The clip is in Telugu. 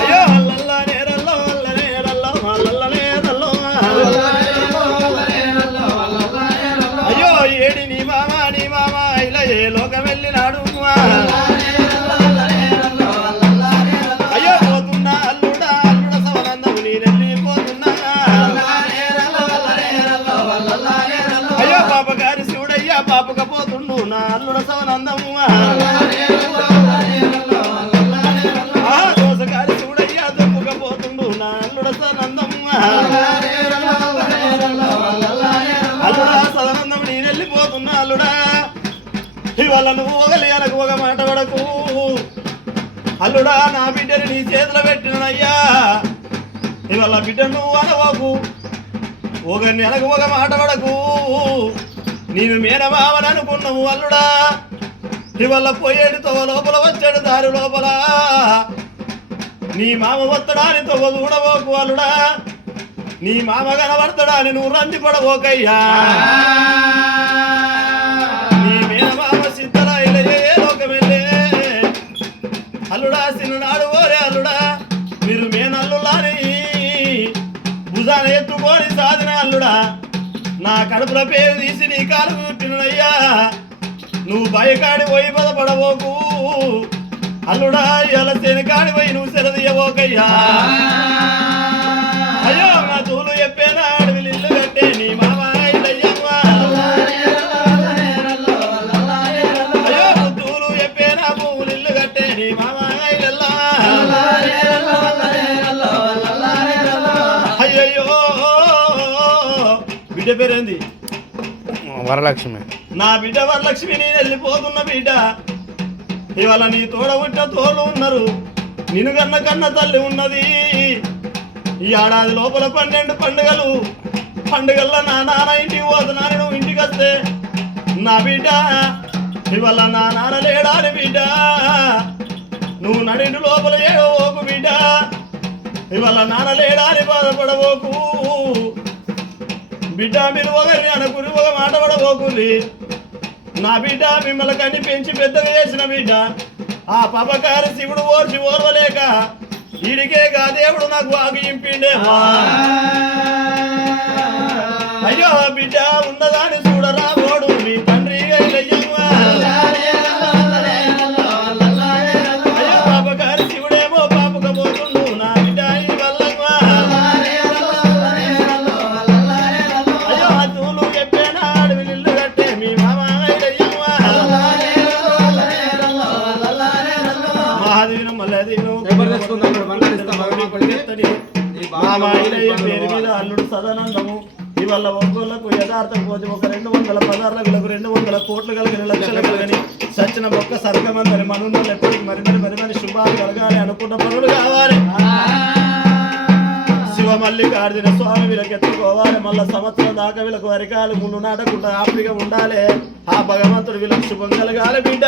అయ్యో అల్లల్లా నేరల్లో అల్ల నేరల్లో అల్లల్ల నేరల్లో అయ్యో ఏడి నీ మామ ఇలా ఏ లోకం వెళ్ళినాడు అయ్యో పోతున్నా అల్లుడా అల్లుడ సవనందము నేనెళ్ళిపోతున్నా అయ్యో పాప గారి శివుడయ్యా పాపకపోతుండు నా అల్లుడ సవనందము దోసగారి శివుడయ్యా దొప్పుకపోతుండు నా అల్లుడ సవనందము అల్లుడా సదనందము నేనెళ్ళిపోతున్నా అల్లుడా ఇవాళ నువ్వు ఒకలి అనకు ఒక మాట పడకు అల్లుడా నా బిడ్డని నీ చేతిలో పెట్టినయ్యా ఇవాళ బిడ్డ నువ్వు అనవకు ఒక నెలకు ఒక మాట పడకు నేను మేనమావని అనుకున్నావు అల్లుడా ఇవాళ పోయేడు తొవ లోపల వచ్చాడు దారి లోపల నీ మామ వత్తడాని తొవ చూడబోకు అల్లుడా నీ మామ కనబడతాడాని నువ్వు రంది పడబోకయ్యా నీ మేనమామ సిద్ధరాయిలే లోకమెళ్ళే అల్లుడా చిన్ననాడు ఓరే అల్లుడా మీరు మేనల్లులాని భుజాన ఎత్తుకొని సాధిన అల్లుడా నా కడుపుల పేరు తీసి నీ కాలు పుట్టినయ్యా నువ్వు భయకాడి పోయి బదపడబోకు అల్లుడా ఇలా శనికాడి పోయి నువ్వు సెలదీయబోకయ్యా అయ్యో నా తూలు చెప్పేనా అడవిలు ఇల్లు కట్టే నీ మామ ఇల్లయ్యమ్మా అయ్యో తూలు చెప్పేనా పువ్వులు ఇల్లు కట్టే నీ మామ ఇల్లల్లా అయ్యయ్యో బిడ్డ పేరేంది వరలక్ష్మి నా బిడ్డ వరలక్ష్మి నేను వెళ్ళిపోతున్న బిడ్డ ఇవాళ నీ తోడ పుట్టిన తోళ్ళు ఉన్నారు నిన్ను కన్న తల్లి ఉన్నది ఈ ఏడాది లోపల 12 పండుగల్లో నా నాన్న ఇంటికి పోతున్నాను నువ్వు ఇంటికి వస్తే నా బిడ్డ ఇవాళ నా నాన్న లేడాని బిడ్డ నువ్వు నడింటి లోపల ఏడవోకు బిడ్డ ఇవాళ నాన్న లేడాని బాధపడబోకు బిడ్డ మీరు ఒకరిని అనుకుని ఒక మాట పడబోకుర్రి నా బిడ్డ మిమ్మల్ని కన్ని పెంచి పెద్దగా చేసిన బిడ్డ ఆ పాపకారి శివుడు ఓర్వలేక ఈడికేగా దేవుడు నాకు వాగి ఇంపిండేమా అయ్యో బిడ్డ ఉన్నదాని చూడరా ఓడు మీ తండ్రి గైలయ్యమ్మా అయ్యో పాపకారి శివుడేమో పాపకపోతుండు నా బిడ్డ ఈ వల్లమ్మా అయ్యో తూలు చెప్పేనా అడవి ఇల్లు కట్టే మీ మామ గైలయ్యమ్మా మహాదేవిను మల్లదేవిను పేరు మీద అల్లుడు సదానందము ఇవాళ ఒక్కోళ్ళకు యథార్థం పోతే ఒక 200 పదార్లకు 200 కోట్లు కలిగిన లక్షలు కలిగని సచ్చిన ఒక్క సర్గమందని మనున్నలు ఎప్పటికి మరి శుభాలు కలగాలి అనుకున్న పనులు కావాలి శివ మల్లికార్జున స్వామి వీళ్ళకి ఎత్తుకోవాలి మళ్ళా సంవత్సరం దాకా వీళ్ళకు వరికాలు ముళ్ళు నాటకుండా ఆపిగా ఉండాలి ఆ భగవంతుడు వీళ్ళకి శుభం కలగాలి బిడ్డ